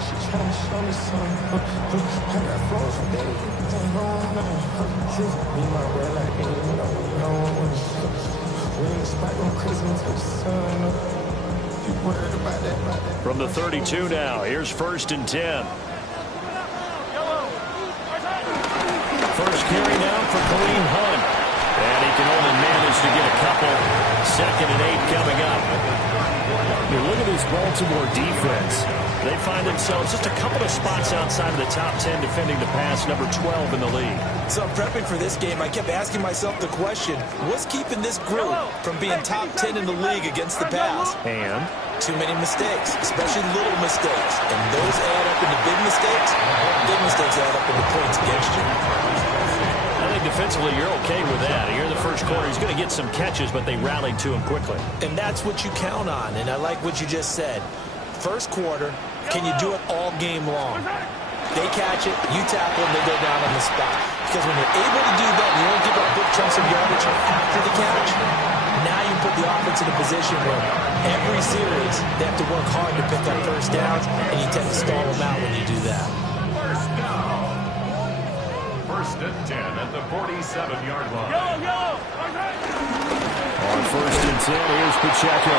she tryna show me something. I got flows from days. Me, my red like me, no. We ain't spot going crazy until the sun up. You worried about that. From the 32 now, here's 1st and 10. First carry now for Kareem Hunt. And he can only manage to get a couple. 2nd and 8 coming up. You look at this Baltimore defense. They find themselves just a couple of spots outside of the top 10 defending the pass, number 12 in the league. So prepping for this game, I kept asking myself the question, what's keeping this group from being top 10 in the league against the pass? And too many mistakes, especially little mistakes. And those add up into big mistakes. Big mistakes add up into points against you. I think defensively you're okay with that. Here in the first quarter, he's going to get some catches, but they rallied to him quickly. And that's what you count on, and I like what you just said. First quarter, can you do it all game long? They catch it, you tackle, and they go down on the spot. Because when you're able to do that, you don't give up big chunks of yardage after the catch. Now you put the offense in a position where every series they have to work hard to pick up first downs, and you tend to stall them out when you do that. First and 10 at the 47-yard line. On 1st and 10, here's Pacheco.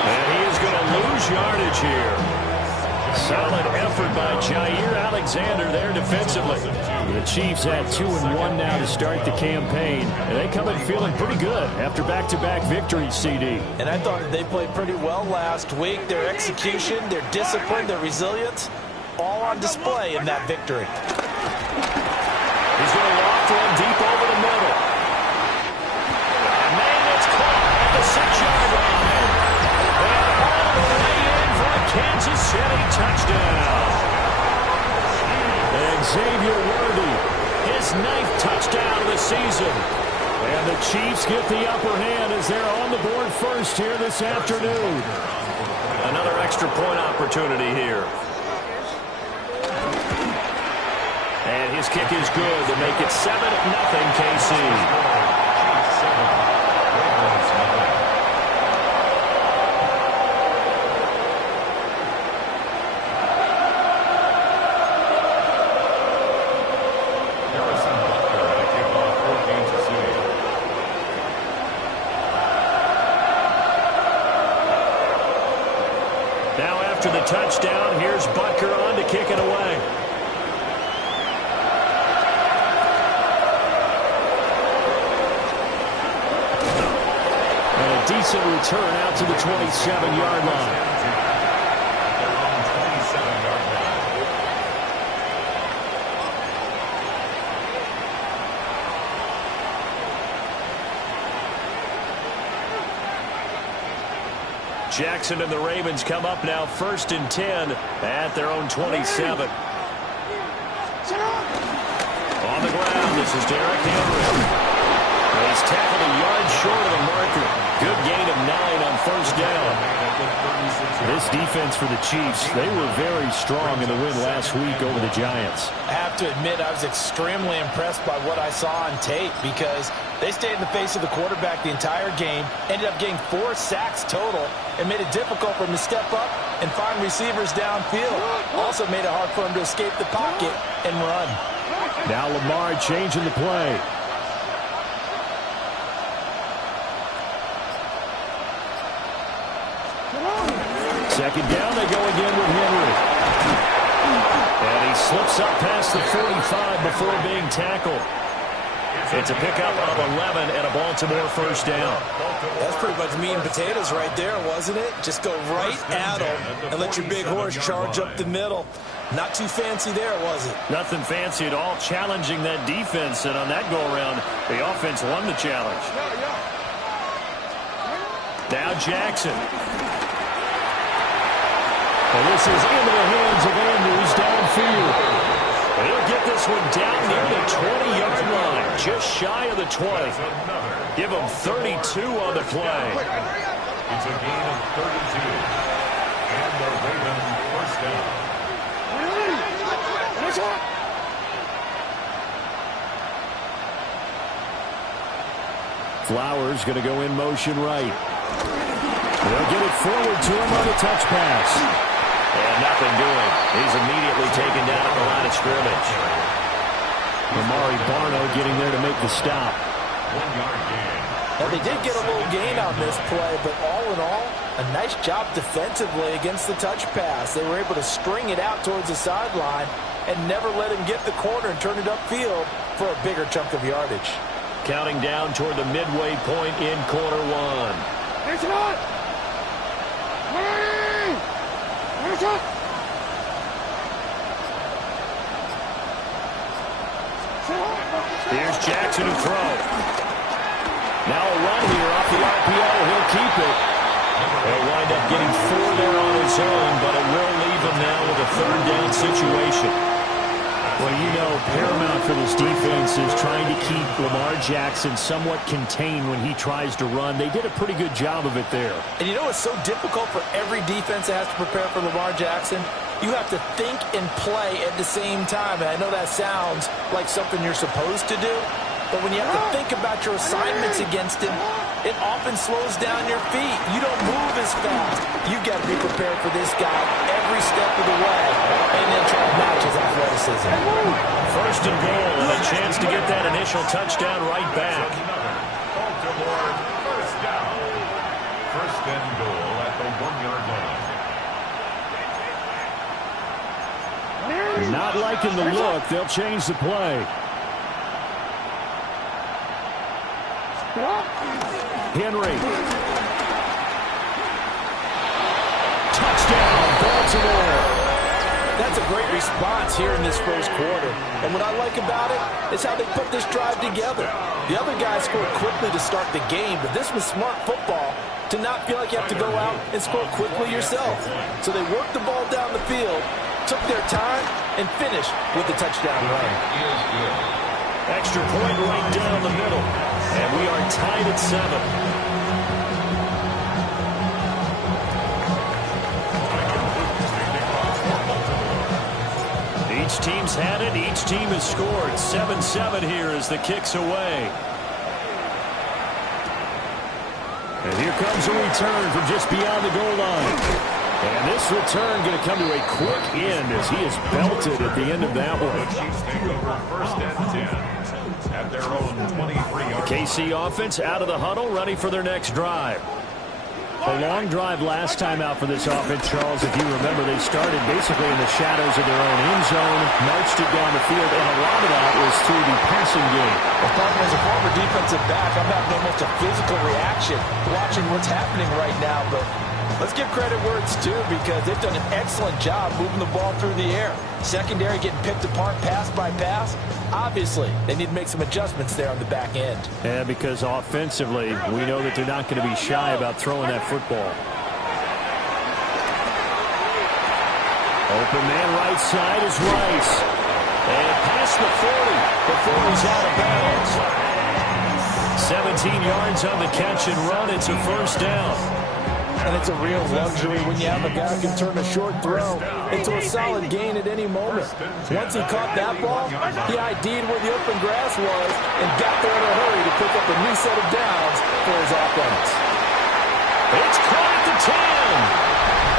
And he is going to lose yardage here. Solid effort by Jair Alexander there defensively. The Chiefs had 2-1 now to start the campaign. And they come in feeling pretty good after back-to-back victories, CD. And I thought that they played pretty well last week. Their execution, their discipline, their resilience, all on display in that victory. He's going to walk one deep over the middle. And it's caught at the 6-yard line. And all the way in for a Kansas City touchdown. And Xavier Worthy, his 9th touchdown of the season. And the Chiefs get the upper hand as they're on the board first here this afternoon. Another extra point opportunity here. And his kick is good to make it 7-0 KC. Now after the touchdown, here's Butker on to kick it away. Decent return out to the 27-yard line. Jackson and the Ravens come up now 1st and 10 at their own 27. On the ground, this is Derrick Henry. He's tackled a yard short of the marker. Good gain of 9 on 1st down. This defense for the Chiefs, they were very strong in the win last week over the Giants. I have to admit, I was extremely impressed by what I saw on tape because they stayed in the face of the quarterback the entire game, ended up getting 4 sacks total, and made it difficult for him to step up and find receivers downfield. Also made it hard for him to escape the pocket and run. Now Lamar changing the play. Second down, they go again with Henry. And he slips up past the 45 before being tackled. It's a pickup of 11 and a Baltimore 1st down. That's pretty much meat and potatoes right there, wasn't it? Just go right at him and let your big horse charge up the middle. Not too fancy there, was it? Nothing fancy at all, challenging that defense. And on that go-around, the offense won the challenge. Now Jackson. And this is into the hands of Andrews downfield. He'll get this one down near the 20-yard line, just shy of the 20. Give him 32 on the play. It's a gain of 32. And the Ravens 1st down. Flowers going to go in motion right. They'll get it forward to him on the touch pass. And nothing doing. He's immediately taken down at the line of scrimmage. Amari Barno getting there to make the stop. 1 yard gain. Now, they did get a little gain on this play, but all in all, a nice job defensively against the touch pass. They were able to string it out towards the sideline and never let him get the corner and turn it upfield for a bigger chunk of yardage. Counting down toward the midway point in quarter one. Here's Jackson to throw. Now a run here off the RPO. He'll keep it. He'll wind up getting 4 there on his own, but it will leave him now with a third down situation. Well, you know, paramount for this defense is trying to keep Lamar Jackson somewhat contained when he tries to run. They did a pretty good job of it there. And you know it's so difficult for every defense that has to prepare for Lamar Jackson? You have to think and play at the same time. And I know that sounds like something you're supposed to do, but when you have to think about your assignments against him, it often slows down your feet. You don't move as fast. You've got to be prepared for this guy every step of the way and then try to match his athleticism. First and goal, and a chance to get that initial touchdown right back. Baltimore first down. First and goal at the 1 yard line. Not liking the look. They'll change the play. Henry. Touchdown, Baltimore. That's a great response here in this first quarter. And what I like about it is how they put this drive together. The other guys scored quickly to start the game, but this was smart football to not feel like you have to go out and score quickly yourself. So they worked the ball down the field, took their time, and finished with the touchdown run. Extra point right down the middle. And we are tied at 7. Each team's had it. Each team has scored. 7-7 here as the kick's away. And here comes a return from just beyond the goal line. And this return going to come to a quick end as he is belted at the end of that one. The Chiefs take over first and 10 at their own 23-yard. KC offense out of the huddle, ready for their next drive. A long drive last time out for this offense, Charles. If you remember, they started basically in the shadows of their own end zone, marched it down the field, and a lot of that was through the passing game. Well, Parker, as a former defensive back, I'm having almost a physical reaction watching what's happening right now, but let's give credit where it's due because they've done an excellent job moving the ball through the air. Secondary getting picked apart pass by pass. Obviously, they need to make some adjustments there on the back end. Yeah, because offensively, we know that they're not going to be shy about throwing that football. Open man right side is Rice. And past the 40 before he's out of bounds. 17 yards on the catch and run. It's a first down. And it's a real luxury when you have a guy who can turn a short throw into a solid gain at any moment. Once he caught that ball, he ID'd where the open grass was and got there in a hurry to pick up a new set of downs for his offense. It's caught at the 10.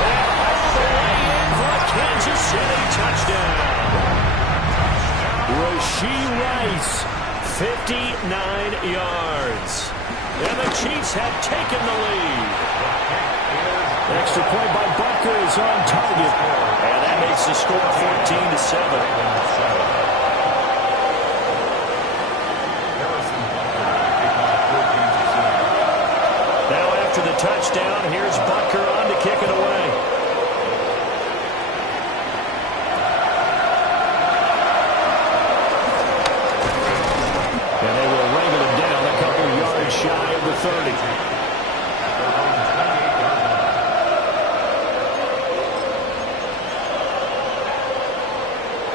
And all the way in for a Kansas City touchdown. Rashee Rice, 59 yards. And the Chiefs have taken the lead. Extra point by Butker is on target. And that makes the score 14-7. Now after the touchdown, here's Butker on to kick it away. And they will wrangle him down a couple yards shy of the 30.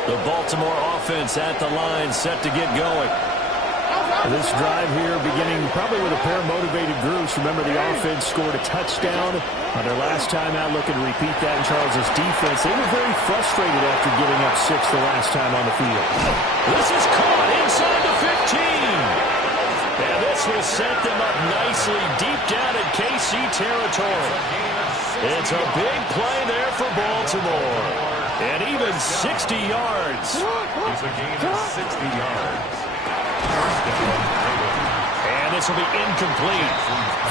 The Baltimore offense at the line, set to get going. This drive here beginning probably with a pair of motivated groups. Remember, the offense scored a touchdown on their last time out. Looking to repeat that in Charles's defense. They were very frustrated after giving up 6 the last time on the field. This is caught inside the 15. And this will set them up nicely deep down in KC territory. It's a big play there for Baltimore. And even 60 yards. It's a gain of 60 yards. And this will be incomplete.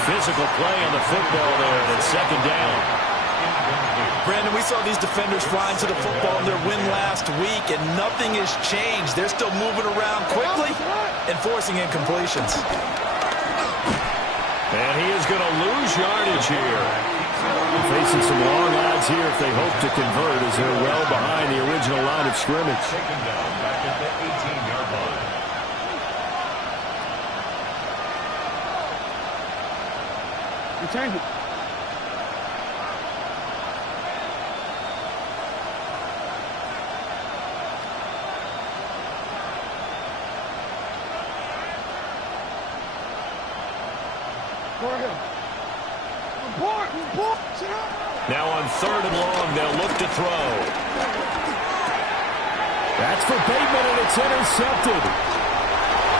Physical play on the football there. That's second down. Brandon, we saw these defenders flying to the football in their win last week, and nothing has changed. They're still moving around quickly and forcing incompletions. And he is going to lose yardage here. Facing some long odds here if they hope to convert, as they're well behind the original line of scrimmage. Taken down back at the 18-yard line. Return it. Now on 3rd and long, they'll look to throw. That's for Bateman, and it's intercepted.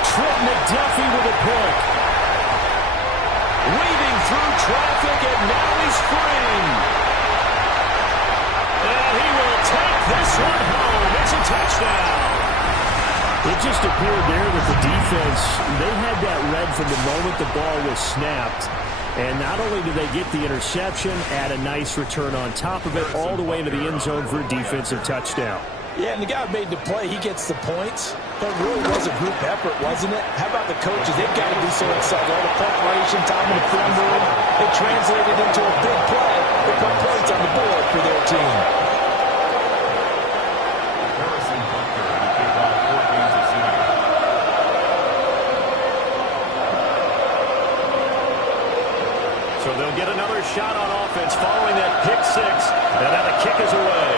Trent McDuffie with a pick. Weaving through traffic, and now he's free. And he will take this one home. It's a touchdown. It just appeared there that the defense, they had that read from the moment the ball was snapped. And not only do they get the interception, add a nice return on top of it, all the way into the end zone for a defensive touchdown. Yeah, and the guy who made the play, he gets the points. But it really was a group effort, wasn't it? How about the coaches? They've got to be so excited. All the preparation, time in the film room, it translated into a big play. They put points on the board for their team. Harrison Butker to kick off for Kansas City. So they'll get another shot on offense following that pick six. And now the kick is away.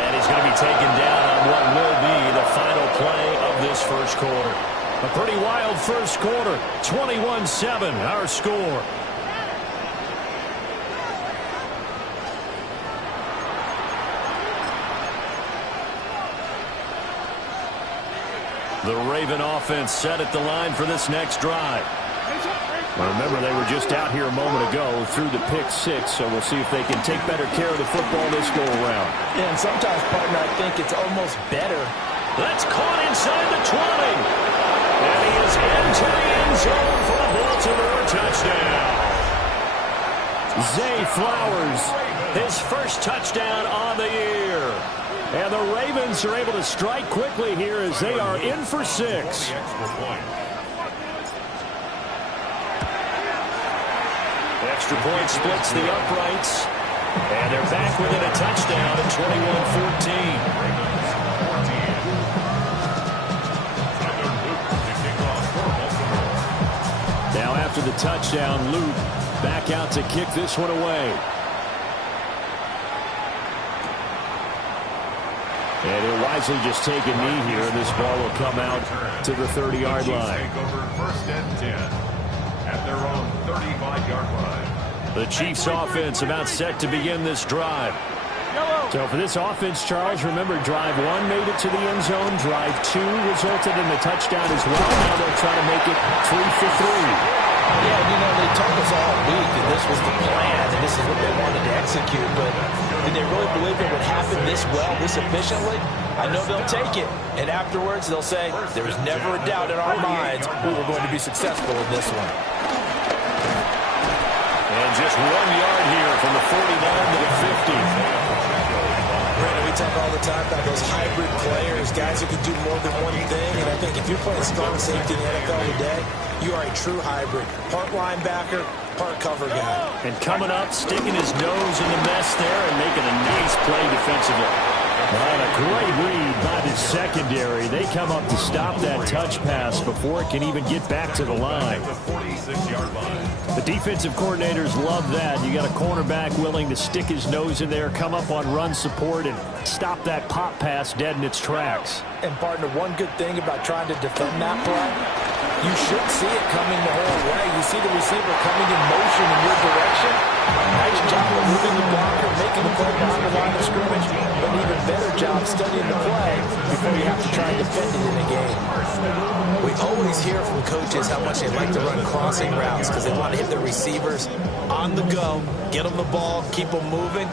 And he's going to be taken down on what will be the final play of this first quarter. A pretty wild first quarter. 21-7, our score. The Raven offense set at the line for this next drive. Well, remember, they were just out here a moment ago through the pick six, so we'll see if they can take better care of the football this go-around. Yeah, and sometimes, partner, I think it's almost better. That's caught inside the 20. And he is into the end zone for a Baltimore touchdown. Zay Flowers, his first touchdown on the year. And the Ravens are able to strike quickly here as they are in for 6. Extra point splits the uprights. And they're back within a touchdown at 21-14. Now after the touchdown, Luke back out to kick this one away. And he'll wisely just take a knee here, and this ball will come out to the 30-yard line. Take over 1st and 10 at their own 35-yard line. The Chiefs offense about set to begin this drive. So for this offense, Charles, remember, drive 1 made it to the end zone. Drive 2 resulted in the touchdown as well. Now they'll try to make it 3 for 3. Yeah, you know, they told us all week that this was the plan and this is what they wanted to execute, but did they really believe it would happen this well, this efficiently? I know they'll take it, and afterwards they'll say, there was never a doubt in our minds we were going to be successful in this one. And just 1 yard here from the 49 to the 50. Brandon, we talk all the time about those hybrid players, guys who can do more than one thing, and I think if you're playing strong safety in the NFL today, you are a true hybrid. Part linebacker, part cover guy. And coming up, sticking his nose in the mess there and making a nice play defensively. And a great read by the secondary. They come up to stop that touch pass before it can even get back to the line. The defensive coordinators love that. You got a cornerback willing to stick his nose in there, come up on run support, and stop that pop pass dead in its tracks. And, partner, one good thing about trying to defend that play, you should see it coming the whole way. You see the receiver coming in motion in your direction. Nice job of moving the blocker, making the play down the line of scrimmage, but an even better job studying the play before you have to try and defend it in a game. We always hear from coaches how much they like to run crossing routes because they want to hit their receivers on the go, get them the ball, keep them moving.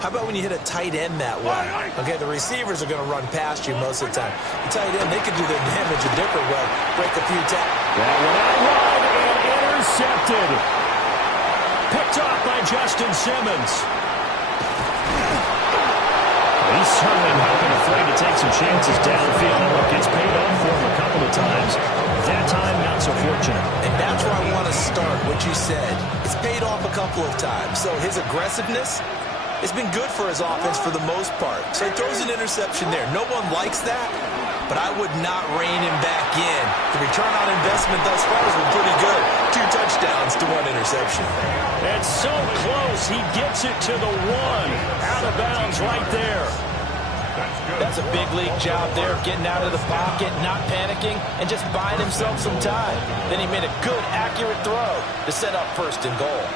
How about when you hit a tight end that way? Okay, the receivers are going to run past you most of the time. The tight end, they could do their damage a different way, break a few tackles. That went out wide and intercepted. Picked off by Justin Simmons. He's certainly not been afraid to take some chances downfield. And look, it's paid off for him a couple of times. That time, not so fortunate. And that's where I want to start, what you said. It's paid off a couple of times. So his aggressiveness has been good for his offense for the most part. So he throws an interception there. No one likes that, but I would not rein him back in. The return on investment thus far has been pretty good. 2 touchdowns to 1 interception. And so close, he gets it to the 1. Out of bounds right there. That's a big league job there, getting out of the pocket, not panicking, and just buying himself some time. Then he made a good, accurate throw to set up 1st and goal.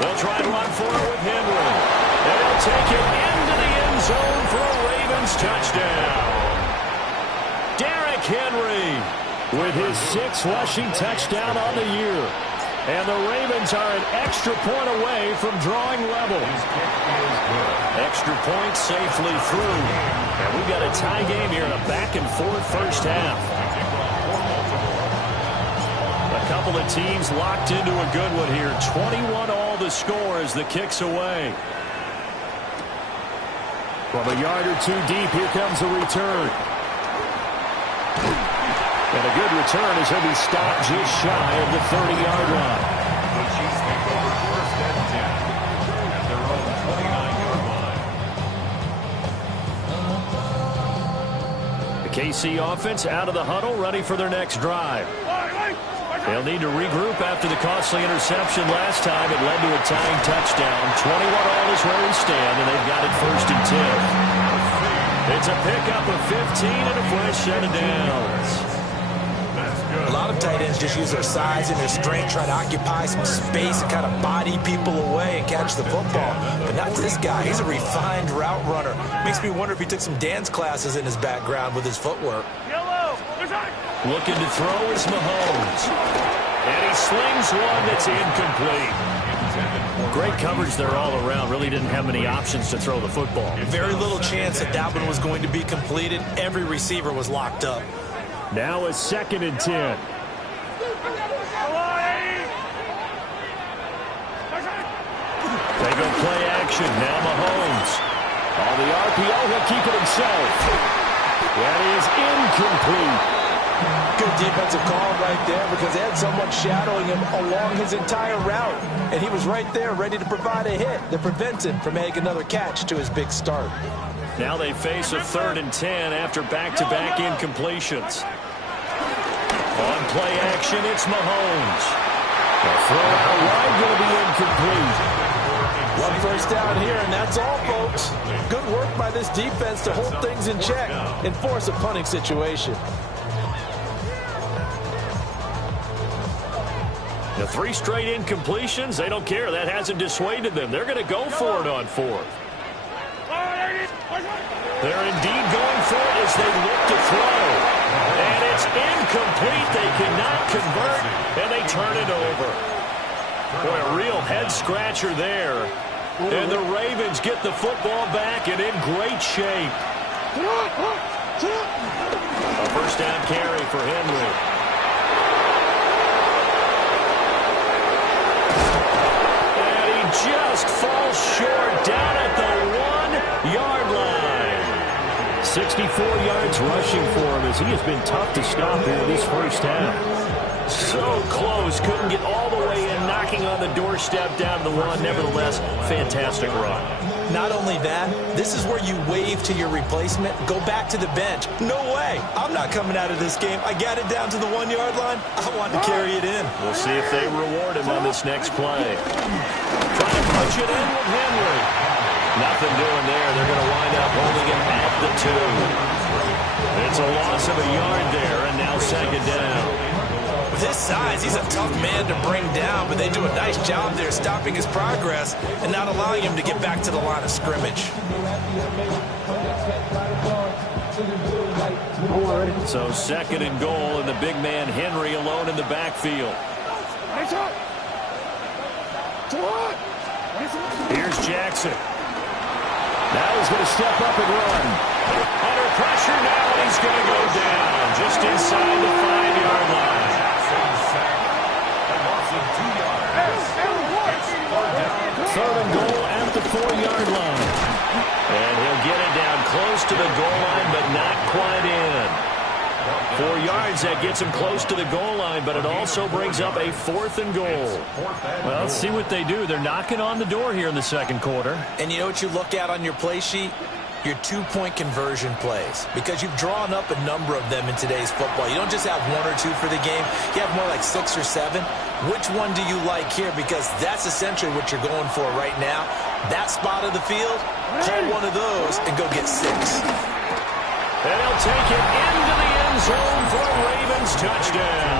They'll try to run for it with Henry. And they'll take it into the end zone for a Ravens touchdown. Derrick Henry with his 6th rushing touchdown on the year. And the Ravens are an extra point away from drawing level. Extra point safely through. And we've got a tie game here in a back-and-forth first half. A couple of teams locked into a good one here. 21-all the score as the kick's away. From a yard or 2 deep, here comes the return. And a good return as he'll be stopped just shy of the 30-yard line. The Chiefs take over 1st and 10 at their own 29-yard line. The KC offense out of the huddle, ready for their next drive. They'll need to regroup after the costly interception last time. It led to a tying touchdown. 21-all is where we stand, and they've got it 1st and 10. It's a pickup of 15 and a fresh set of downs. A lot of tight ends just use their size and their strength, try to occupy some space and kind of body people away and catch the football. But not this guy. He's a refined route runner. Makes me wonder if he took some dance classes in his background with his footwork. Looking to throw is Mahomes. And he slings one that's incomplete. Great coverage there all around. Really didn't have many options to throw the football. Very little chance that that one was going to be completed. Every receiver was locked up. Now it's 2nd and 10. They go play action. Now Mahomes. On the RPO, he'll keep it himself. That is incomplete. Good defensive call right there because they had someone shadowing him along his entire route. And he was right there ready to provide a hit that prevents him from making another catch to his big start. Now they face a 3rd and 10 after back-to-back incompletions. On play action, it's Mahomes. The throw out wide going to be incomplete. 1 first down here, and that's all, folks. Good work by this defense to hold things in check and force a punting situation. The 3 straight incompletions, they don't care. That hasn't dissuaded them. They're going to go for it on 4th. They're indeed going for it as they look to throw. And it's incomplete. They cannot convert, and they turn it over. Boy, a real head-scratcher there. And the Ravens get the football back and in great shape. A 1st down carry for Henry. Just falls short down at the 1-yard line. 64 yards rushing for him as he has been tough to stop here this first half. So close, couldn't get all the way in, knocking on the doorstep down the 1. Nevertheless, fantastic run. Not only that, this is where you wave to your replacement, go back to the bench. No way. I'm not coming out of this game. I got it down to the 1-yard line. I want to carry it in. We'll see if they reward him on this next play. Trying to punch it in with Henry. Nothing doing there. They're going to wind up holding him at the 2. It's a loss of a yard there, and now 2nd down. With his size, he's a tough man to bring down, but they do a nice job there stopping his progress and not allowing him to get back to the line of scrimmage. So 2nd and goal, and the big man Henry alone in the backfield. Here's Jackson. Now he's going to step up and run. Under pressure now, and he's going to go down just inside the 5-yard line. 3rd and goal at the 4-yard line. And he'll get it down close to the goal line, but not quite in. 4 yards, that gets him close to the goal line, but it also brings up a 4th and goal. Well, let's see what they do. They're knocking on the door here in the 2nd quarter. And you know what you look at on your play sheet? Your 2-point conversion plays, because you've drawn up a number of them in today's football. You don't just have 1 or 2 for the game. You have more like 6 or 7. Which one do you like here? Because that's essentially what you're going for right now. That spot of the field, call one of those and go get 6. And he'll take it into the end zone for a Ravens touchdown.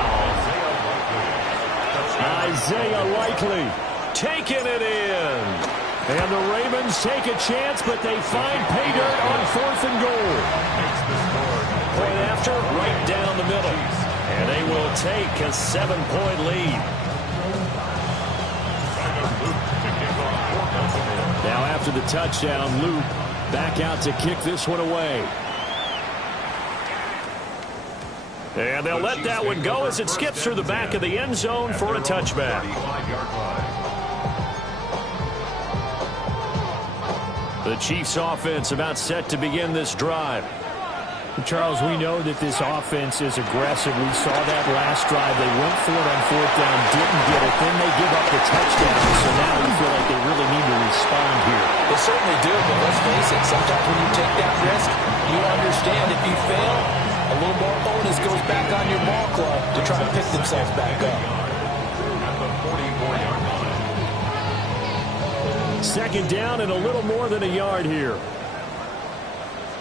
Isaiah Likely taking it in. And the Ravens take a chance, but they find pay dirt on 4th and goal. Point after, right down the middle. And they will take a 7-point lead. Now after the touchdown, Luke back out to kick this one away. And they'll let that one go as it skips through the back of the end zone for a touchback. The Chiefs offense about set to begin this drive. Charles, we know that this offense is aggressive. We saw that last drive. They went for it on 4th down, didn't get it. Then they give up the touchdown. So now you feel like they really need to respond here. They certainly do, but let's face it, sometimes when you take that risk, you understand if you fail, a little more onus goes back on your ball club to try to pick themselves back up. At the 44-yard line. 2nd down and a little more than a yard here.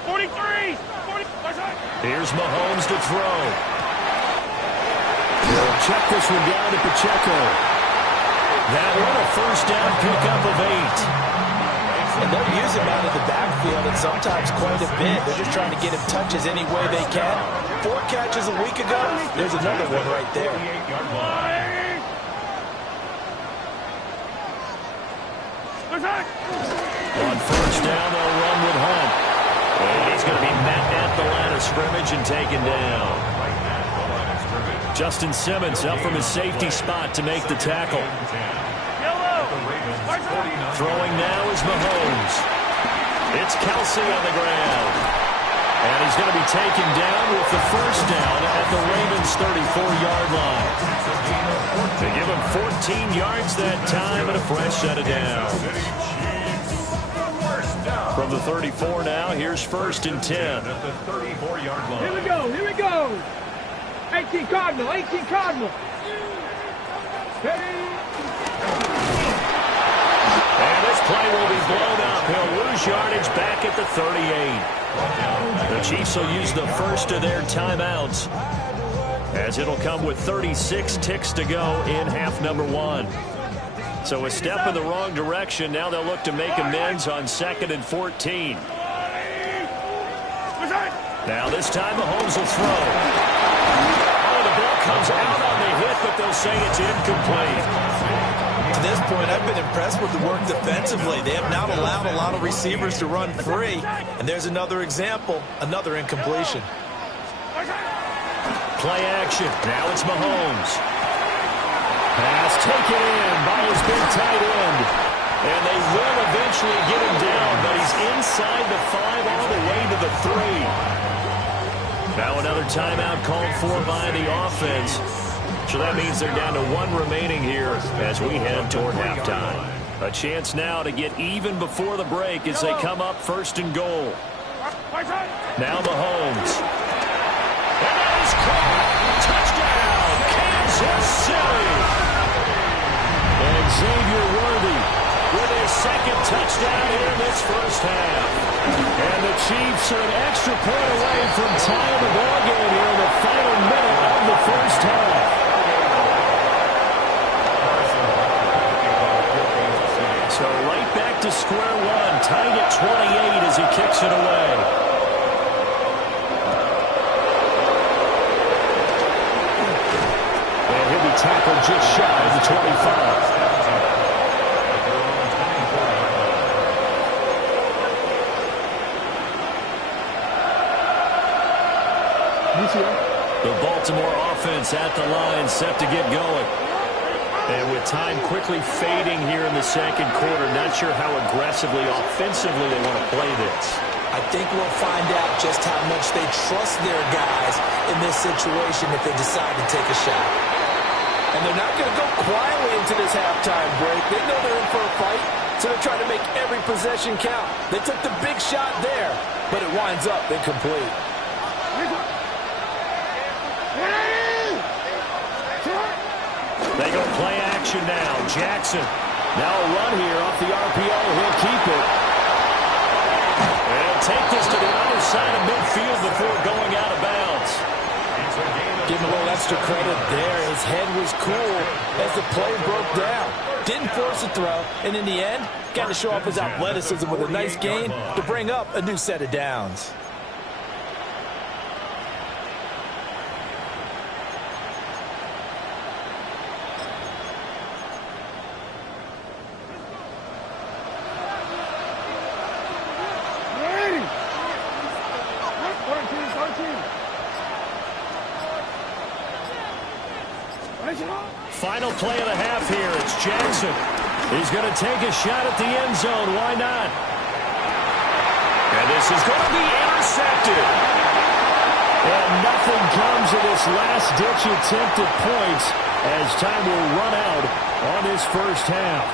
43! Here's Mahomes to throw. He'll check this one down to Pacheco. That one a 1st down pickup of 8. And they'll use him out of the backfield and sometimes quite a bit. They're just trying to get him touches any way they can. 4 catches a week ago. There's another one right there. On 1st down, they'll run with Hunt. And he's going to be met at the line of scrimmage and taken down. Justin Simmons up from his safety spot to make the tackle. Throwing now is Mahomes. It's Kelsey on the ground. And he's going to be taken down with the 1st down at the Ravens' 34-yard line. They give him 14 yards that time and a fresh set of downs. From the 34 now, here's 1st and 10. At the 34-yard line. Here we go, here we go. 18 Cardinal, 18 Cardinal. And this play will be blown up. He'll lose yardage back at the 38. The Chiefs will use the first of their timeouts, as it'll come with 36 ticks to go in half number 1. So a step in the wrong direction. Now they'll look to make amends on 2nd and 14. Now this time Mahomes will throw. Oh, the ball comes out on the hit, but they'll say it's incomplete. To this point, I've been impressed with the work defensively. They have not allowed a lot of receivers to run free. And there's another example, another incompletion. Play action. Now it's Mahomes. Pass taken in by his big tight end. And they will eventually get him down, but he's inside the 5 all the way to the 3. Now another timeout called for by the offense. So that means they're down to 1 remaining here as we head toward halftime. A chance now to get even before the break as they come up 1st and goal. Now Mahomes. And that is caught. Touchdown, Kansas City. And Xavier Worthy with his 2nd touchdown here in this 1st half. And the Chiefs are an extra point away from tying the ball game here in the final minute of the 1st half. square one, tied at 28 as he kicks it away. And he'll be tackled just shy of the 25. The Baltimore offense at the line, set to get going. And with time quickly fading here in the second quarter, not sure how aggressively, offensively they want to play this. I think we'll find out just how much they trust their guys in this situation if they decide to take a shot. And they're not going to go quietly into this halftime break. They know they're in for a fight, so they're trying to make every possession count. They took the big shot there, but it winds up incomplete. They go play action now. Jackson. Now a run here off the RPO. He'll keep it. And he'll take this to the other side of midfield before going out of bounds. Give him a little extra credit there. His head was cool as the play broke down. Didn't force a throw, and in the end, got to show off his athleticism with a nice gain to bring up a new set of downs. Final play of the half here. It's Jackson. He's going to take a shot at the end zone. Why not? And this is going to be intercepted. And nothing comes of this last-ditch attempt at points as time will run out on this first half.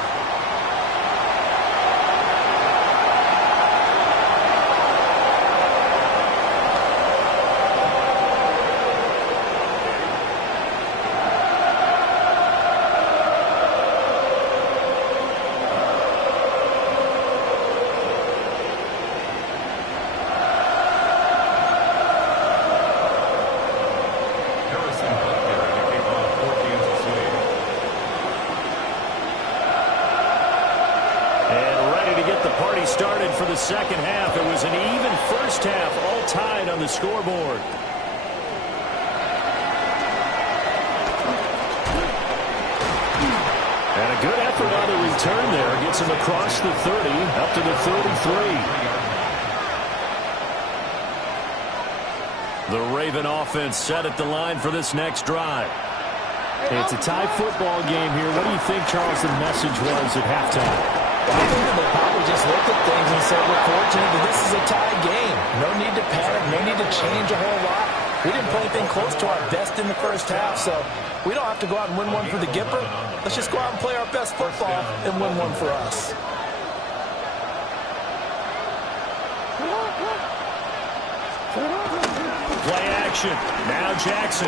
Started for the second half. It was an even first half, all tied on the scoreboard. And a good effort on the return there. Gets him across the 30, up to the 33. The Raven offense set at the line for this next drive. Hey, it's a tie football game here. What do you think, Charles, the message was at halftime? I think that they probably just looked at things and said, we're fortunate that this is a tie game. No need to panic, no need to change a whole lot. We didn't play anything close to our best in the first half, so we don't have to go out and win one for the Gipper. Let's just go out and play our best football and win one for us. Play action. Now Jackson.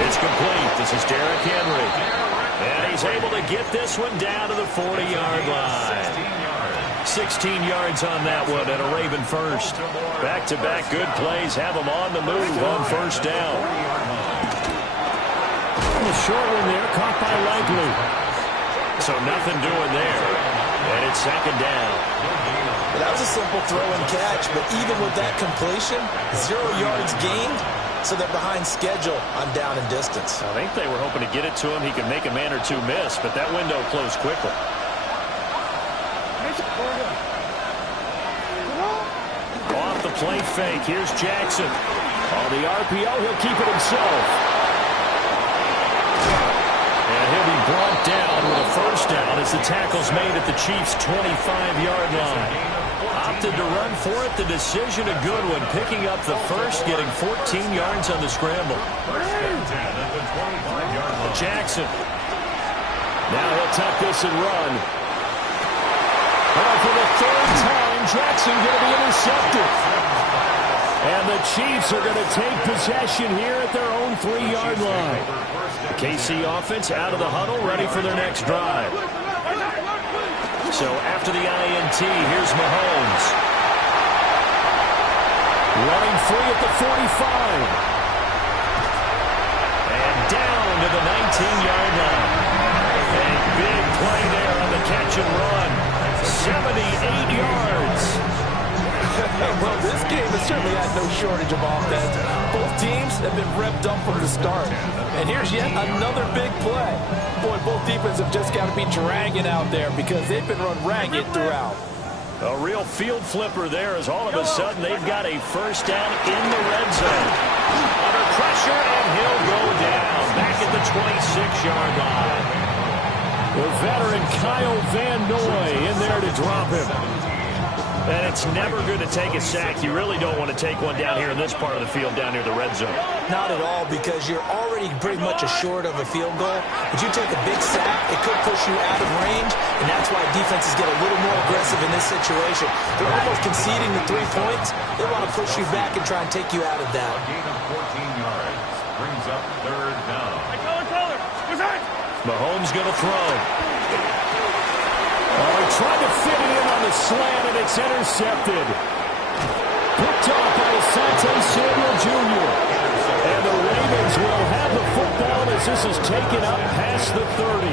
It's complete. This is Derrick Henry. And he's able to get this one down to the 40-yard line. 16 yards on that one and a Raven first. Back-to-back good plays have him on the move on first down. The short one there caught by Likely. So nothing doing there. And it's second down. Well, that was a simple throw and catch, but even with that completion, 0 yards gained. So they're behind schedule on down and distance. I think they were hoping to get it to him. He could make a man or two miss, but that window closed quickly. Off the play fake. Here's Jackson. On the RPO, he'll keep it himself. And he'll be brought down with a first down as the tackle's made at the Chiefs' 25-yard line. Opted to run for it. The decision a good one. Picking up the first, getting 14 yards on the scramble. Jackson. Now he'll tuck this and run. And for the third time, Jackson going to be intercepted. And the Chiefs are going to take possession here at their own 3-yard line. The KC offense out of the huddle, ready for their next drive. So after the INT, here's Mahomes. Running free at the 45. And down to the 19-yard line. A big play there on the catch and run. 78 yards. Well, this game has certainly had no shortage of offense. Both teams have been revved up from the start. And here's yet another big play. Boy, both defenses have just got to be dragging out there because they've been run ragged throughout. A real field flipper there as all of a sudden they've got a first down in the red zone. Under pressure, and he'll go down back at the 26-yard line. The veteran Kyle Van Noy in there to drop him. And it's never good to take a sack. You really don't want to take one down here in this part of the field down near the red zone. Not at all, because you're already pretty much assured of a field goal. But you take a big sack, it could push you out of range, and that's why defenses get a little more aggressive in this situation. They're almost conceding the 3 points. They want to push you back and try and take you out of that. A gain of 14 yards brings up third down. Mahomes going to throw. Oh, he tried to fit it in on the slant, and it's intercepted. Picked off by Asante Samuel Jr. And the Ravens will have the football as this is taken up past the 30.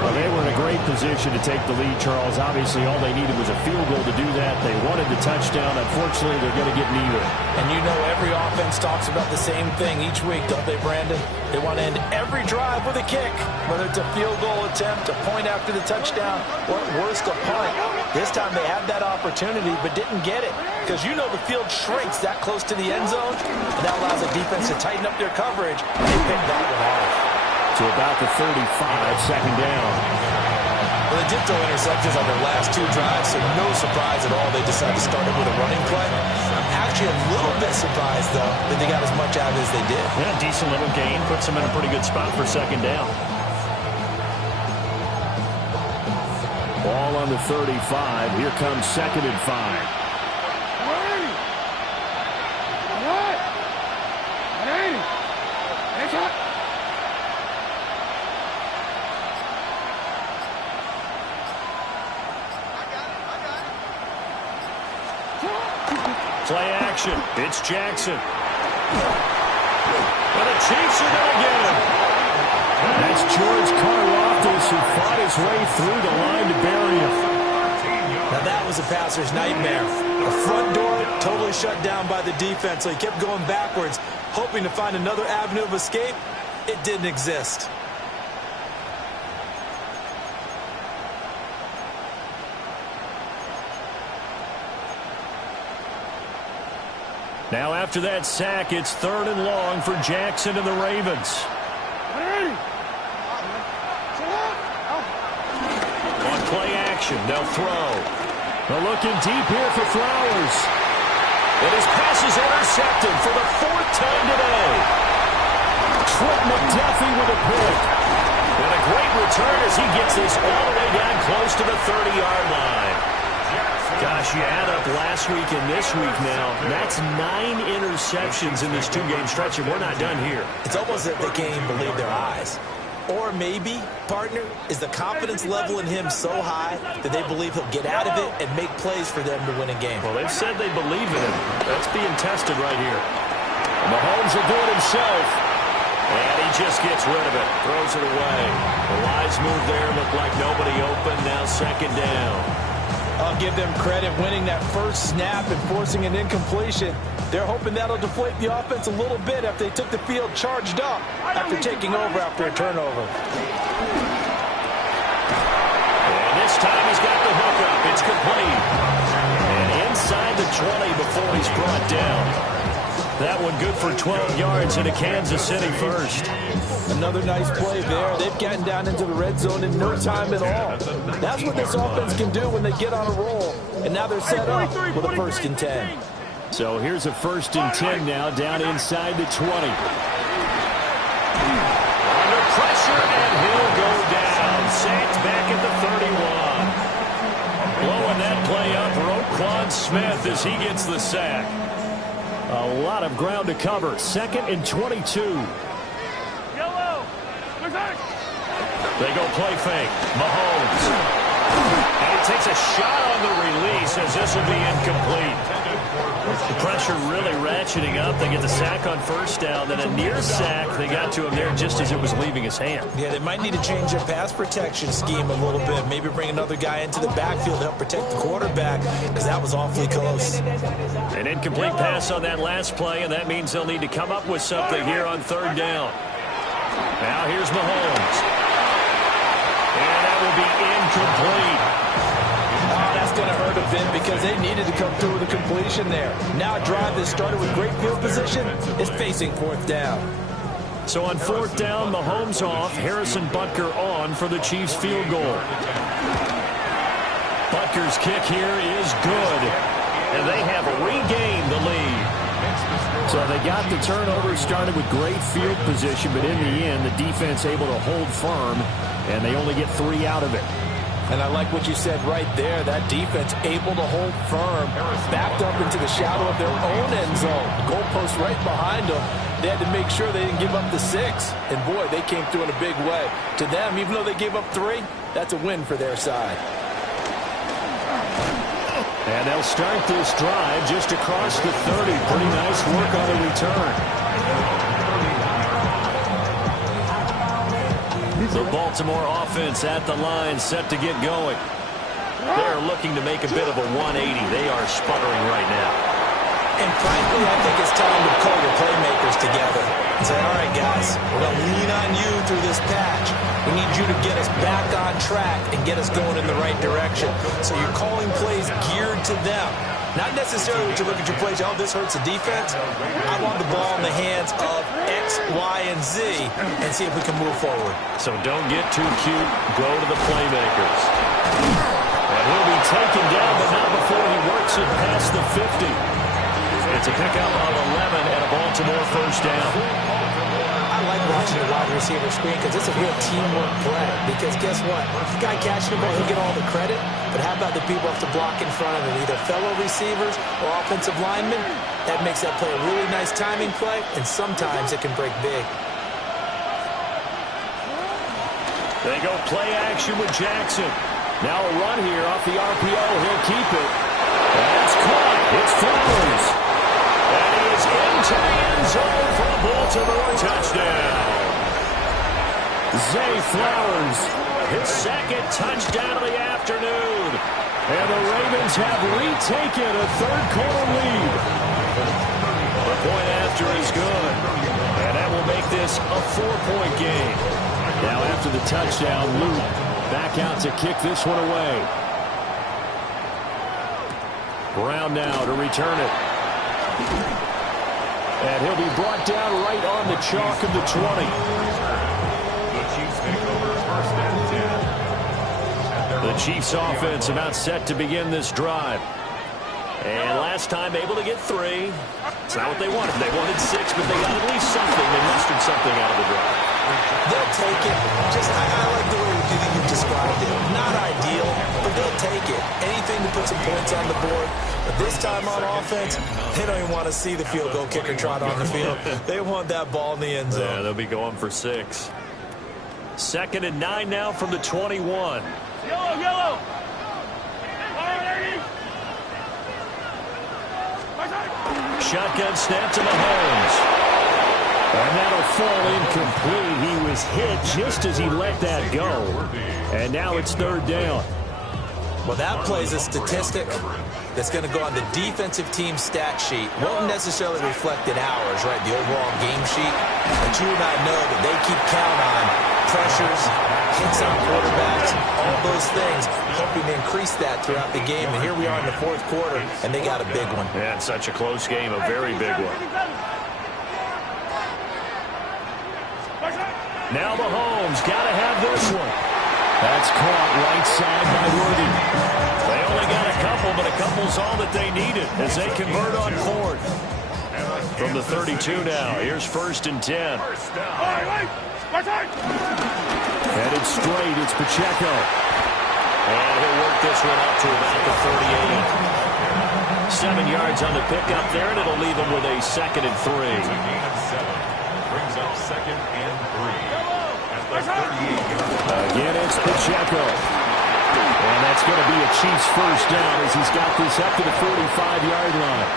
Well, they were in a great position to take the lead, Charles. Obviously, all they needed was a field goal to do that. They wanted the touchdown. Unfortunately, they're going to get neither. And you know every offense talks about the same thing each week, don't they, Brandon? They want to end every drive with a kick, whether it's a field goal attempt, a point after the touchdown, or at worst, a punt. This time they had that opportunity but didn't get it because you know the field shrinks that close to the end zone, and that allows the defense to tighten up their coverage. They picked that one off. To about the 35, second down. Well, they did throw interceptions on their last 2 drives, so no surprise at all they decided to start it with a running play. I'm actually a little bit surprised, though, that they got as much out of it as they did. Yeah, decent little gain. Puts them in a pretty good spot for second down. Ball on the 35. Here comes second and 5. Play action. It's Jackson. And the Chiefs are going to get him. That's George Karlaftis who fought his way through the line to bury him. Now that was a passer's nightmare. The front door totally shut down by the defense, so he kept going backwards, hoping to find another avenue of escape. It didn't exist. Now after that sack, it's third and long for Jackson and the Ravens. On play action, they'll throw. They're looking deep here for Flowers. And his pass is intercepted for the 4th time today. Trent McDuffie with a pick. And a great return as he gets this all the way down close to the 30-yard line. Gosh, you add up last week and this week now. That's 9 interceptions in this 2-game stretch, and we're not done here. It's almost as if they can't even believe their eyes. Or maybe, partner, is the confidence level in him so high that they believe he'll get out of it and make plays for them to win a game. Well, they've said they believe in him. That's being tested right here. Mahomes will do it himself. And he just gets rid of it. Throws it away. The wise move there. Looked like nobody open. Now second down. I'll give them credit winning that first snap and forcing an incompletion. They're hoping that'll deflate the offense a little bit after they took the field charged up after taking over after a turnover. And this time he's got the hook up. It's complete. And inside the 20 before he's brought down. That one good for 12 yards into Kansas City first. Another nice play there. They've gotten down into the red zone in no time at all. That's what this offense can do when they get on a roll. And now they're set up with a 1st and 10. So here's a 1st and 10 now down inside the 20. Under pressure, and he'll go down. Sacked back at the 31. Blowing that play up, Roquan Smith as he gets the sack. A lot of ground to cover. 2nd and 22. They go play fake. Mahomes. And he takes a shot on the release as this will be incomplete. The pressure really ratcheting up. They get the sack on first down, then a near sack. They got to him there just as it was leaving his hand. Yeah, they might need to change their pass protection scheme a little bit. Maybe bring another guy into the backfield to help protect the quarterback, because that was awfully close. An incomplete pass on that last play, and that means they'll need to come up with something here on third down. Now here's Mahomes. And that will be incomplete. Oh, that's going to hurt a bit because they needed to come through with a completion there. Now a drive that started with great field position is facing fourth down. So on fourth down, Mahomes off, Harrison Butker on for the Chiefs field goal. Butker's kick here is good, and they have regained the lead. So they got the turnover, started with great field position, but in the end, the defense able to hold firm, and they only get 3 out of it. And I like what you said right there. That defense able to hold firm, backed up into the shadow of their own end zone. Goalpost right behind them. They had to make sure they didn't give up the 6. And, boy, they came through in a big way. To them, even though they gave up 3, that's a win for their side. And they'll start this drive just across the 30. Pretty nice work on the return. The Baltimore offense at the line, set to get going. They're looking to make a bit of a 180. They are sputtering right now. And frankly, I think it's time to pull your playmakers together and say, all right, guys, we're going to lean on you through this patch. We need you to get us back on track and get us going in the right direction. So you're calling plays geared to them. Not necessarily what you look at your plays, oh, this hurts the defense. I want the ball in the hands of X, Y, and Z and see if we can move forward. So don't get too cute. Go to the playmakers. And he'll be taken down, but not before he works it past the 50. It's a pickup of 11 and a Baltimore first down. I like watching the wide receiver screen because it's a real teamwork play. Because guess what? The guy catching the ball, he'll get all the credit. But how about the people who have to block in front of him, either fellow receivers or offensive linemen? That makes that play a really nice timing play, and sometimes it can break big. They go play action with Jackson. Now a run here off the RPO. He'll keep it. That's caught. It's Flowers. And he is into the end zone for a Baltimore touchdown. Zay Flowers, his second touchdown of the afternoon. And the Ravens have retaken a third-quarter lead. The point after is good. And that will make this a 4-point game. Now after the touchdown, Luke back out to kick this one away. Brown now to return it. And he'll be brought down right on the chalk of the 20. The Chiefs take over first and 10. The Chiefs offense about set to begin this drive. And last time able to get 3. It's not what they wanted. They wanted 6, but they got at least something. They mustered something out of the drive. They'll take it. I like the way you described it. Not ideal, but they'll take it. Anything to put some points on the board. But this time on offense, they don't even want to see the field goal kicker trot on the field. They want that ball in the end zone. Yeah, they'll be going for 6. 2nd and 9 now from the 21. Yellow. Shotgun snap to Mahomes. And that'll fall incomplete. He was hit just as he let that go. And now it's 3rd down. Well, that plays a statistic that's going to go on the defensive team stat sheet. Won't necessarily reflect in ours, right, the overall game sheet. But you and I know that they keep count on pressures, hits on quarterbacks, all those things, hoping to increase that throughout the game. And here we are in the 4th quarter, and they got a big one. Yeah, it's such a close game, a very big one. Now Mahomes got to have this one. That's caught right side by Worthy. They only got a couple, but a couple's all that they needed as they convert on 4th. From the 32 now, here's 1st and 10. Headed straight, it's Pacheco. And he'll work this one up to about the 38. 7 yards on the pickup there, and it'll leave him with a 2nd and 3. Gain of 7. Brings up 2nd and 3. At the 38-yard. Again, it's Pacheco. And that's going to be a Chiefs first down as he's got this up to the 45-yard line.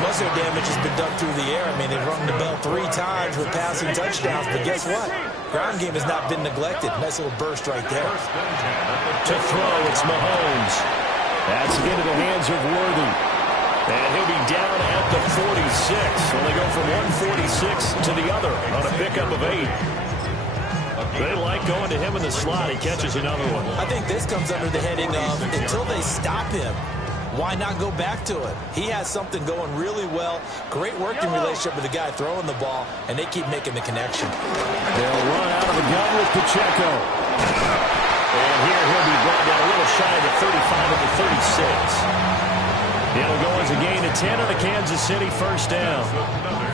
Most of their damage has been done through the air. I mean, they've rung the bell 3 times with passing touchdowns, but guess what? Ground game has not been neglected. Nice little burst right there. To throw, it's Mahomes. That's into the hands of Worthy. And he'll be down at the 46. So they go from 146 to the other on a pickup of 8. They like going to him in the slot. He catches another one. I think this comes under the heading of until they stop him, why not go back to it? He has something going really well. Great working relationship with the guy throwing the ball, and they keep making the connection. They'll run out of the gun with Pacheco. And here he'll be brought down a little shy of the 35 of the 36. It'll go as a gain of 10 on the Kansas City first down.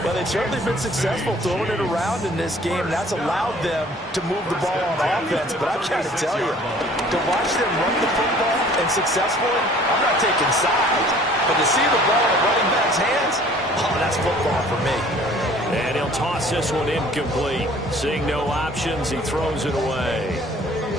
Well, they've certainly been successful throwing it around in this game. That's allowed them to move the ball on offense. But I've got to tell you, to watch them run the football and successfully, I'm not taking sides. But to see the ball in a running back's hands, oh, that's football for me. And he'll toss this one incomplete. Seeing no options, he throws it away.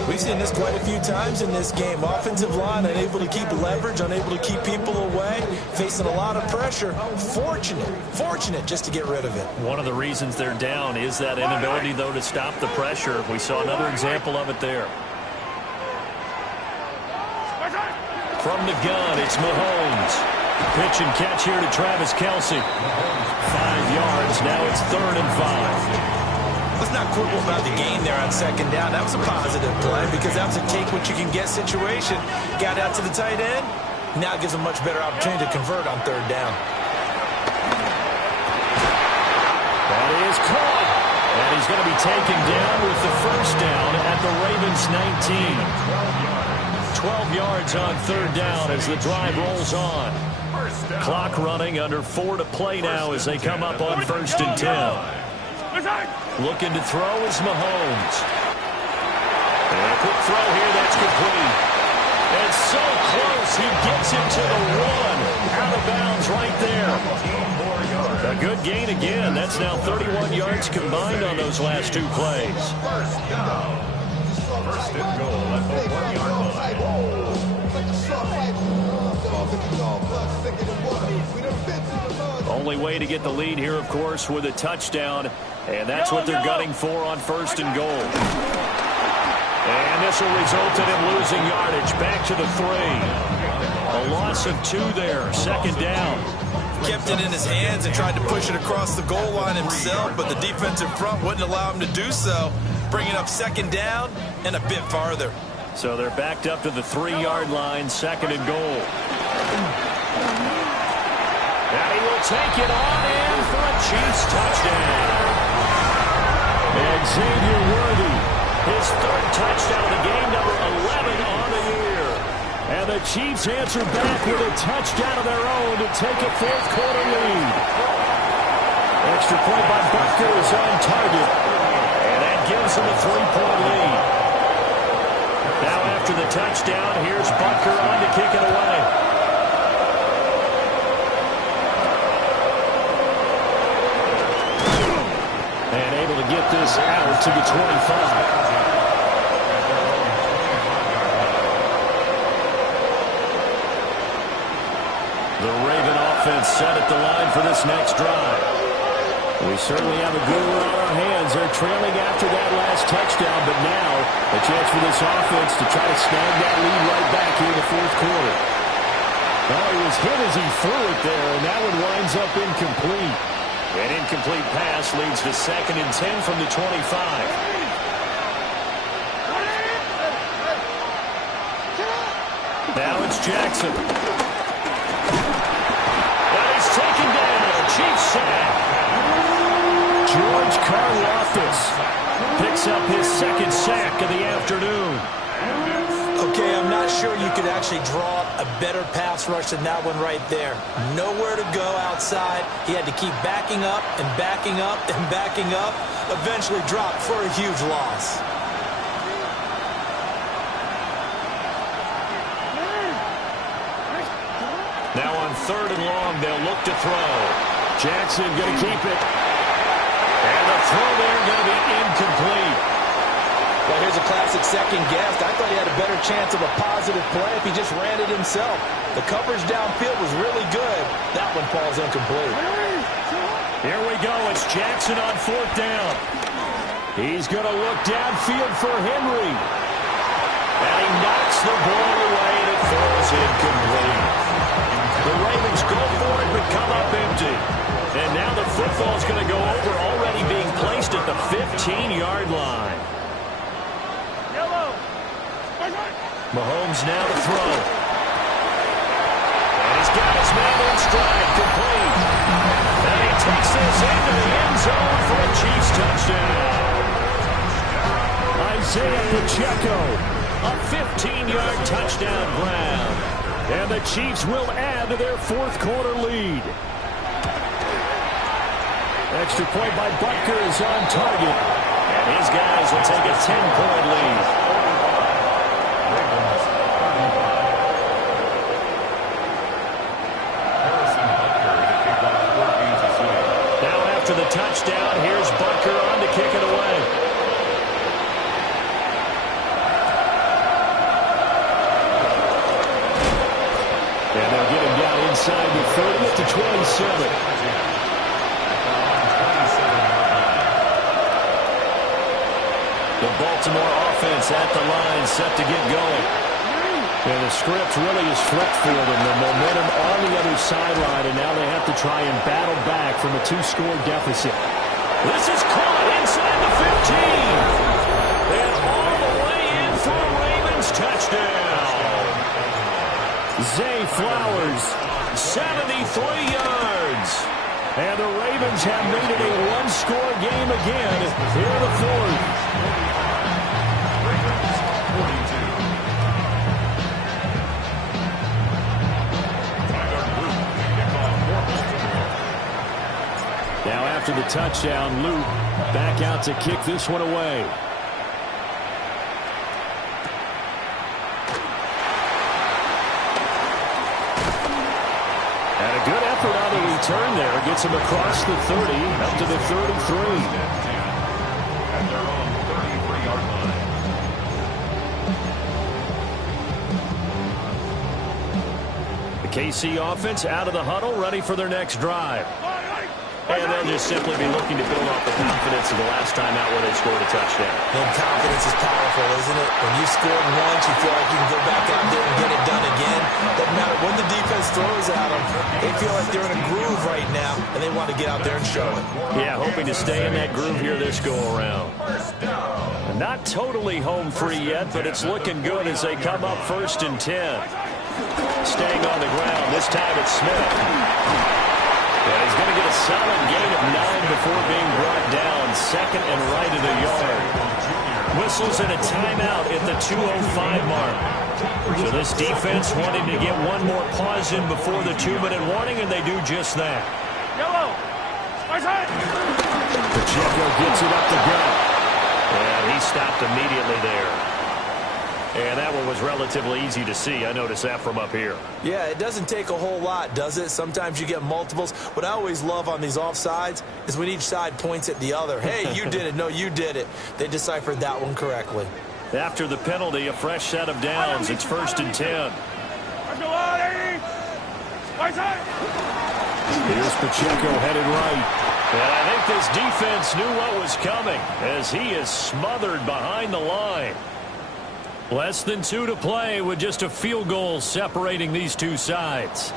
We've seen this quite a few times in this game. Offensive line unable to keep leverage, unable to keep people away, facing a lot of pressure. Fortunate just to get rid of it. One of the reasons they're down is that inability, though, to stop the pressure. We saw another example of it there. From the gun, it's Mahomes. Pitch and catch here to Travis Kelce. 5 yards. Now it's 3rd and 5. Let's not quibble about the gain there on 2nd down. That was a positive play because that was a take-what-you-can-get situation. Got out to the tight end. Now it gives a much better opportunity to convert on 3rd down. That is caught. And he's going to be taken down with the first down at the Ravens 19. 12 yards on 3rd down as the drive rolls on. Clock running, under 4 to play now as they come up on 1st and 10. Looking to throw is Mahomes. And a quick throw here, that's complete. And so close, he gets it to the 1. Out of bounds right there. A good gain again. That's now 31 yards combined on those last 2 plays. First and goal at the 1-yard line. Only way to get the lead here, of course, with a touchdown. And that's what they're gunning for on 1st and goal. And this will result in him losing yardage. Back to the 3. A loss of 2 there. 2nd down. Kept it in his hands and tried to push it across the goal line himself, but the defensive front wouldn't allow him to do so. Bringing up 2nd down and a bit farther. So they're backed up to the 3-yard line. 2nd and goal. And he will take it on in for a Chiefs touchdown. And Xavier Worthy, his 3rd touchdown of the game, number 11 on the year. And the Chiefs answer back with a touchdown of their own to take a 4th quarter lead. Extra point by Butker is on target. And that gives him a 3-point lead. Now after the touchdown, here's Butker on to kick it away. Get this out to the 25. The Raven offense set at the line for this next drive. We certainly have a good one on our hands. They're trailing after that last touchdown, but now a chance for this offense to try to snag that lead right back here in the 4th quarter. Oh, he was hit as he threw it there, and that one winds up incomplete. An incomplete pass leads to 2nd and 10 from the 25. Now it's Jackson. And he's taken down. Chiefs sack. George Karlaftis picks up his 2nd sack of the afternoon. Okay, I'm not sure you could actually draw a better pass rush than that one right there. Nowhere to go outside. He had to keep backing up and backing up and backing up. Eventually dropped for a huge loss. Now on 3rd and long, they'll look to throw. Jackson going to keep it. And the throw there going to be incomplete. Well, here's a classic second guess. I thought he had a better chance of a positive play if he just ran it himself. The coverage downfield was really good. That one falls incomplete. Here we go. It's Jackson on 4th down. He's going to look downfield for Henry. And he knocks the ball away, and it falls incomplete. The Ravens go for it, but come up empty. And now the football's going to go over, already being placed at the 15-yard line. Mahomes now to throw. And he's got his man in stride, complete. And he takes this into the end zone for a Chiefs touchdown. Isaiah Pacheco, a 15-yard touchdown grab. And the Chiefs will add to their 4th quarter lead. Extra point by Butker is on target. And his guys will take a 10-point lead. Touchdown. Here's Butker on to kick it away. And they'll get him down inside the 30 to 27. The Baltimore offense at the line, set to get going. And the script really is flipped for them. The momentum on the other sideline, and now they have to try and battle back from a 2-score deficit. This is caught inside the 15. And all the way in for a Ravens touchdown. Zay Flowers, 73 yards. And the Ravens have made it a 1-score game again here in the 4th. Now after the touchdown, Luke back out to kick this one away. And a good effort on the return there. Gets him across the 30, up to the 33. And they're on 33-yard line. The KC offense out of the huddle, ready for their next drive. And they'll just simply be looking to build off the confidence of the last time out where they scored a touchdown. And confidence is powerful, isn't it? When you scored once, you feel like you can go back out there and get it done again. Doesn't matter when the defense throws at them. They feel like they're in a groove right now, and they want to get out there and show it. Yeah, hoping to stay in that groove here this go-around. Not totally home free yet, but it's looking good as they come up 1st and 10. Staying on the ground, this time it's Smith. And he's going to get a solid gain of 9 before being brought down. 2nd and right of the yard. Whistles and a timeout at the 2:05 mark. So this defense wanting to get one more pause in before the 2-minute warning, and they do just that. Pacheco gets it up the gut. And he stopped immediately there. And that one was relatively easy to see. I noticed that from up here. Yeah, it doesn't take a whole lot, does it? Sometimes you get multiples. What I always love on these offsides is when each side points at the other. Hey, you did it. No, you did it. They deciphered that one correctly. After the penalty, a fresh set of downs. It's 1st and 10. Here's Pacheco headed right. And I think this defense knew what was coming as he is smothered behind the line. Less than 2 to play with just a field goal separating these two sides.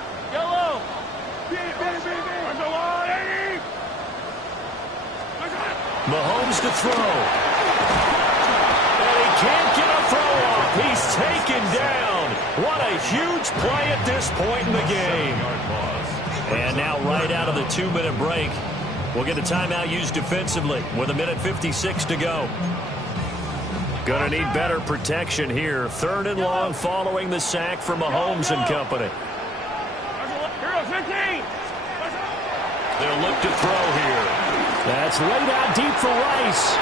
Mahomes to throw. And he can't get a throw off. He's taken down. What a huge play at this point in the game. And now right out of the 2-minute break, we'll get a timeout used defensively with 1:56 to go. Going to need better protection here. 3rd and long following the sack from Mahomes and company. They'll look to throw here. That's laid out deep for Rice.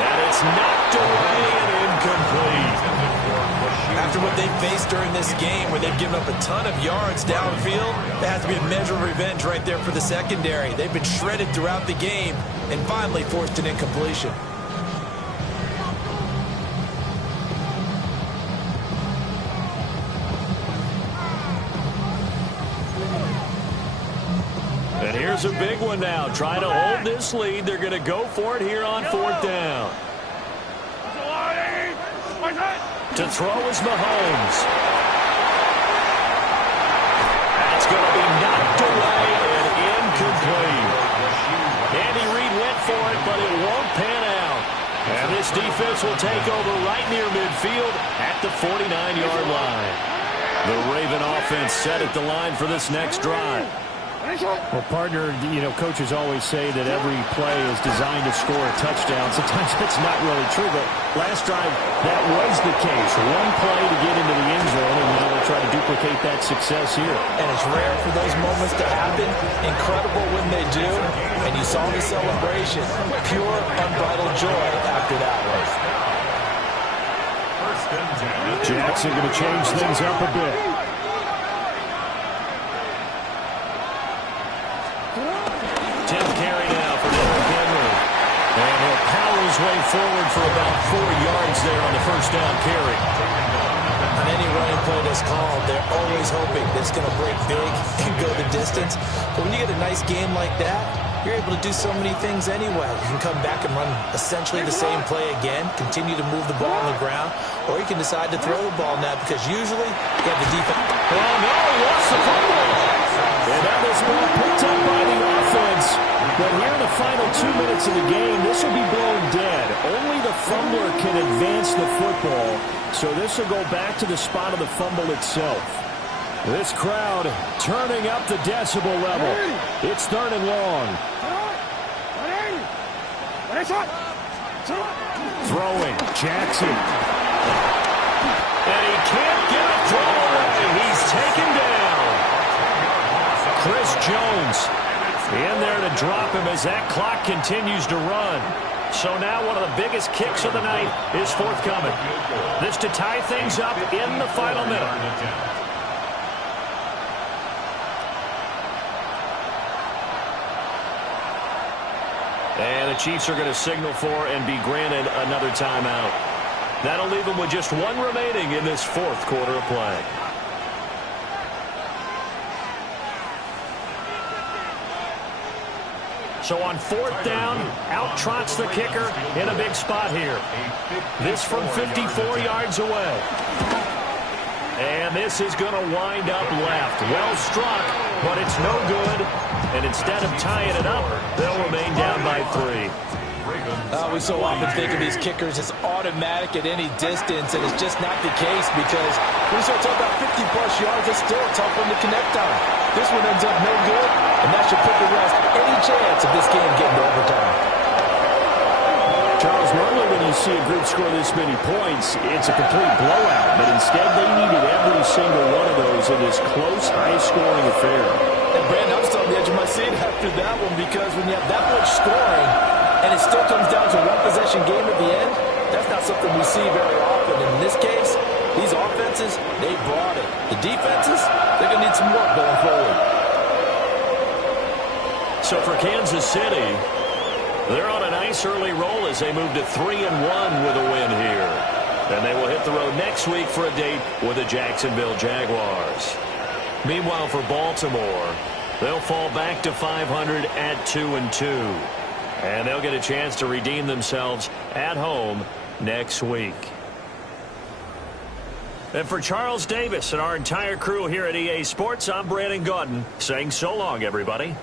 And it's knocked away and incomplete. After what they faced during this game where they've given up a ton of yards downfield, that has to be a measure of revenge right there for the secondary. They've been shredded throughout the game and finally forced an incompletion. And here's a big one now. Trying to hold this lead. They're going to go for it here on 4th down. To throw is Mahomes. That's going to be knocked away and incomplete. Andy Reid went for it, but it won't pan out. And this defense will take over right near midfield at the 49-yard line. The Raven offense set at the line for this next drive. Well, partner, coaches always say that every play is designed to score a touchdown. Sometimes that's not really true, but last drive, that was the case. One play to get into the end zone, and now they'll try to duplicate that success here. And it's rare for those moments to happen. Incredible when they do. And you saw the celebration. Pure, unbridled joy after that one. Jackson going to change things up a bit. 10th carry now for Derrick Henry. And he'll power his way forward for about 4 yards there on the first down carry. On any running play that's called, they're always hoping that it's going to break big and go the distance. But when you get a nice game like that, you're able to do so many things anyway. You can come back and run essentially the same play again, continue to move the ball on the ground, or you can decide to throw the ball now because usually you have the defense. Oh, no, he lost the football. And that was ball picked up by the offense. But here in the final 2 minutes of the game, this will be blown dead. Only the fumbler can advance the football, so this will go back to the spot of the fumble itself. This crowd turning up the decibel level. It's 3rd and long. Throwing, Jackson. And he can't get a throw away. He's taken down. Chris Jones in there to drop him as that clock continues to run. So now one of the biggest kicks of the night is forthcoming. This to tie things up in the final minute. And the Chiefs are going to signal for and be granted another timeout. That'll leave them with just 1 remaining in this 4th quarter of play. So on 4th down, out trots the kicker in a big spot here. This from 54 yards away. And this is going to wind up left. Well struck, but it's no good. And instead of tying it up, they'll remain down by 3. We so often think of these kickers as automatic at any distance, and it's just not the case because when you start talking about 50-plus yards, it's still a tough one to connect on. This one ends up no good, and that should put to rest any chance of this game getting to overtime. Charles, normally when you see a group score this many points, it's a complete blowout, but instead they needed every single one of those in this close, high-scoring affair. And Brandon, I'm still on the edge of my seat after that one because when you have that much scoring and it still comes down to a one-possession game at the end, that's not something we see very often. And in this case, these offenses, they brought it. The defenses, they're going to need some work going forward. So for Kansas City, they're on a nice early roll as they move to 3-1 with a win here. And they will hit the road next week for a date with the Jacksonville Jaguars. Meanwhile, for Baltimore, they'll fall back to 500 at 2-2. And they'll get a chance to redeem themselves at home next week. And for Charles Davis and our entire crew here at EA Sports, I'm Brandon Gaudin saying so long, everybody.